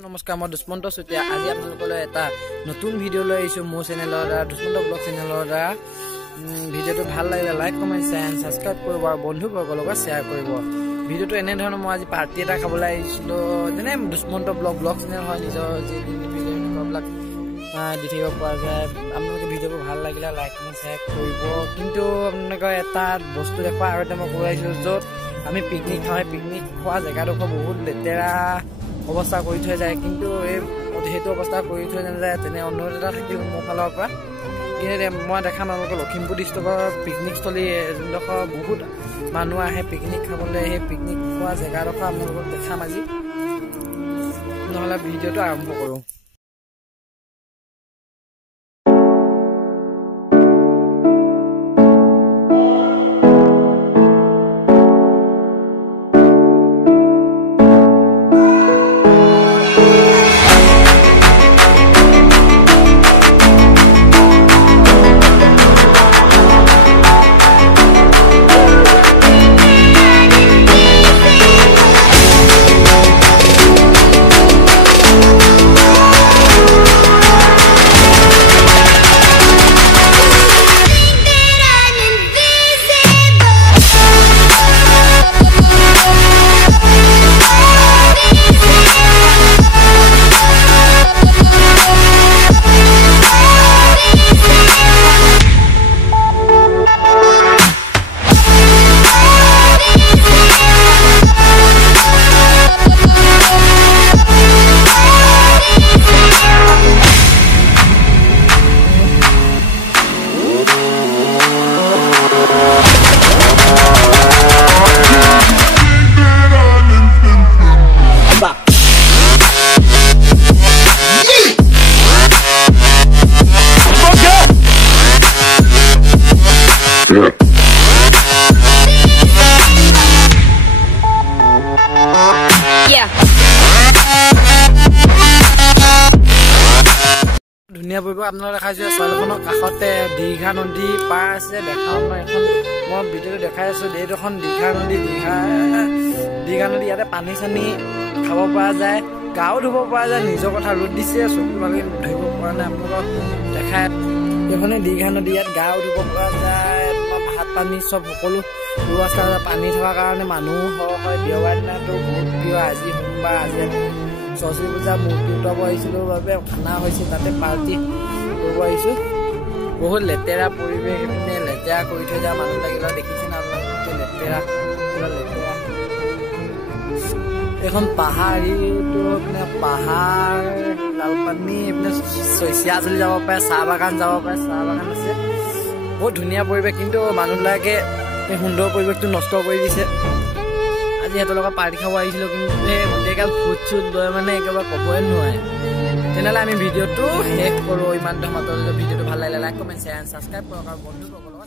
নমস্কাৰ মই দুষ্মন্ত চুতীয়া আজি আপোনালোকলৈ এটা নতুন ভিডিঅ' লৈ আহিছোঁ মোৰ চেনেলৰ দ্বাৰা দুষ্মন্ত ব্লগ চেনেলৰ দ্বাৰা ভিডিঅ'টো ভাল লাগিলে লাইক কমেণ্ট ছাবস্ক্ৰাইব কৰিব আৰু বন্ধুবৰ্গৰ লগত শ্বেয়াৰ কৰিব ভিডিঅ'টো এনেধৰণৰ মই আজি পাৰ্টি এটা খাবলৈ আহিছিলোঁ যেনে দুষ্মন্ত ব্লগ চেনেল হয় নিজৰ যি ভিডিঅ'বিলাক দি থাকিব পৰা যায় আপোনালোকে ভিডিঅ'টো ভাল লাগিলে লাইক কমেণ্ট শ্বেয়াৰ কৰিব কিন্তু আপোনালোকৰ এটা বস্তু দেখুৱা আৰু এটা মই কৈ আহিছোঁ য'ত আমি পিকনিক খাওঁ পিকনিক খোৱা জেগাডোখৰ বহুত লেতেৰা অৱস্থা কৰি থৈ যায় কিন্তু সেইটো অৱস্থা কৰি থৈ নাযায় তেনে অনুৰোধ এটা থাকিল মোৰ ফালৰ পৰা কিন্তু মই দেখাম আপোনালোকৰ লখিমপুৰ ডিষ্ট্ৰিক্টৰ পিকনিকস্থলী যোনডোখৰ বহুত মানুহ আহে পিকনিক খাবলৈ সেই পিকনিক খোৱা জেগাডোখৰ আপোনালোকক দেখাম আজি নহ'লে ভিডিঅ'টো আৰম্ভ কৰোঁ ধুনীয়া পৰিৱেশ আপোনালোকে দেখাইছোঁ চইলখনৰ কাষতে দীঘা নদী পাৰ আছে দেখাওঁ মই এখন মই ভিডিঅ'টো দেখাই আছোঁ এইডোখন দীঘা নদী ইয়াতে পানী চানী খাব পৰা যায় গাও ধুব পৰা যায় নিজৰ কথা ৰ'দ দিছে চকু ভালকৈ ধৰিব পৰা নাই আপোনালোকক দেখাই এইখনে দীঘা নদী ইয়াত গাও ধুব পৰা যায় ভাত পানী চব সকলো ব্যৱস্থা পানী থকাৰ কাৰণে মানুহ হয় দেওবাৰ দিনাটো বহুত প্ৰিয় আজি সোমবাৰ আজি সৰস্বতী পূজা মূৰ্তি উঠাব আহিছিলোঁ বাবে খানা হৈছিল তাতে পাৰ্টি কৰিব আহিছোঁ বহুত লেতেৰা পৰিৱেশ এইপিনে লেতেৰা কৰি থৈ যোৱা মানুহ লাগিলে দেখিছে না আপোনালোকে লেতেৰা এইখন পাহাৰীটো এইপিনে পাহাৰ লালপানী এইপিনে চিয়াজুলি যাব পাৰে চাহ বাগান যাব পাৰে চাহ বাগান আছে বহুত ধুনীয়া পৰিৱেশ কিন্তু মানুহবিলাকে এই সুন্দৰ পৰিৱেশটো নষ্ট কৰি দিছে আজি সিহঁতৰ লগত পাৰ্টি খাব আহিছিলোঁ কিন্তু সেই গোটেইগাল ফুট চুট লৈ মানে একেবাৰে ক'বই নোৱাৰে তেনেহ'লে আমি ভিডিঅ'টো শেষ কৰোঁ ইমান সময়ত ভিডিঅ'টো ভাল লাগিলে লাইক কমেণ্ট শ্বেয়াৰ ছাবস্ক্ৰাইব কৰক আৰু বন্ধুসকলক